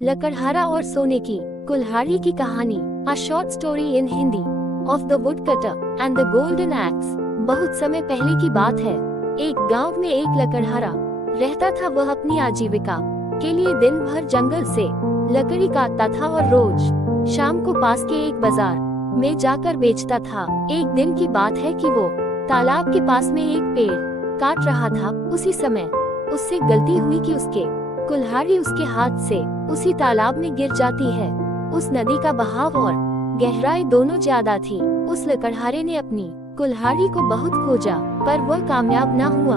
लकड़हारा और सोने की कुल्हाड़ी की कहानी। A short story in Hindi of the wood cutter and the golden x. बहुत समय पहले की बात है। एक गांव में एक लकड़हारा रहता था। वह अपनी आजीविका के लिए दिन भर जंगल से लकड़ी काटता था और रोज शाम को पास के एक बाजार में जाकर बेचता था। एक दिन की बात है कि वो तालाब के पास में एक पेड़ काट रहा था। उसी समय उससे गलती हुई कि उसके कुल्हाड़ी उसके हाथ से उसी तालाब में गिर जाती है। उस नदी का बहाव और गहराई दोनों ज्यादा थी। उस लकड़हारे ने अपनी कुल्हाड़ी को बहुत खोजा पर वह कामयाब न हुआ।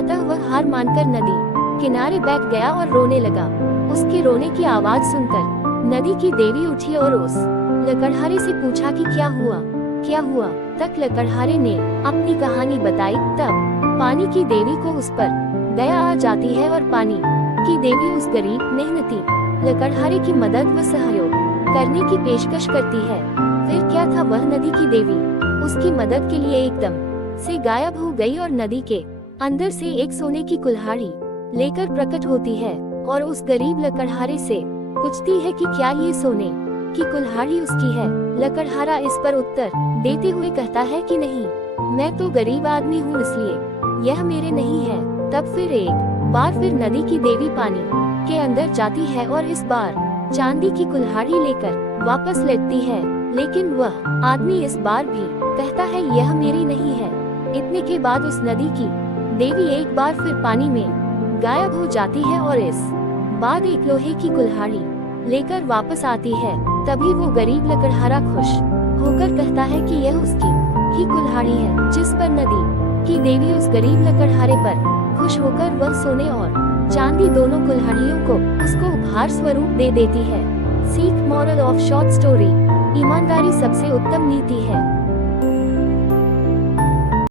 अतः वह हार मानकर नदी किनारे बैठ गया और रोने लगा। उसके रोने की आवाज सुनकर नदी की देवी उठी और उस लकड़हारे से पूछा कि क्या हुआ। तक लकड़हारे ने अपनी कहानी बताई। तब पानी की देवी को उस पर दया आ जाती है और पानी की देवी उस गरीब मेहनती लकड़हारे की मदद व सहयोग करने की पेशकश करती है। फिर क्या था, वह नदी की देवी उसकी मदद के लिए एकदम से गायब हो गई और नदी के अंदर से एक सोने की कुल्हाड़ी लेकर प्रकट होती है और उस गरीब लकड़हारे से पूछती है कि क्या ये सोने की कुल्हाड़ी उसकी है। लकड़हारा इस पर उत्तर देते हुए कहता है कि नहीं, मैं तो गरीब आदमी हूँ, इसलिए यह मेरे नहीं है। तब फिर एक बार फिर नदी की देवी पानी के अंदर जाती है और इस बार चांदी की कुल्हाड़ी लेकर वापस लौटती है। लेकिन वह आदमी इस बार भी कहता है यह मेरी नहीं है। इतने के बाद उस नदी की देवी एक बार फिर पानी में गायब हो जाती है और इस बाद एक लोहे की कुल्हाड़ी लेकर वापस आती है। तभी वो गरीब लकड़हारा खुश होकर कहता है कि यह उसकी ही कुल्हाड़ी है। जिस पर नदी की देवी उस गरीब लकड़हारे पर खुश होकर वह सोने और चांदी दोनों कुल्हाड़ियों को उसको उपहार स्वरूप दे देती है। सीख, मोरल ऑफ शॉर्ट स्टोरी, ईमानदारी सबसे उत्तम नीति है।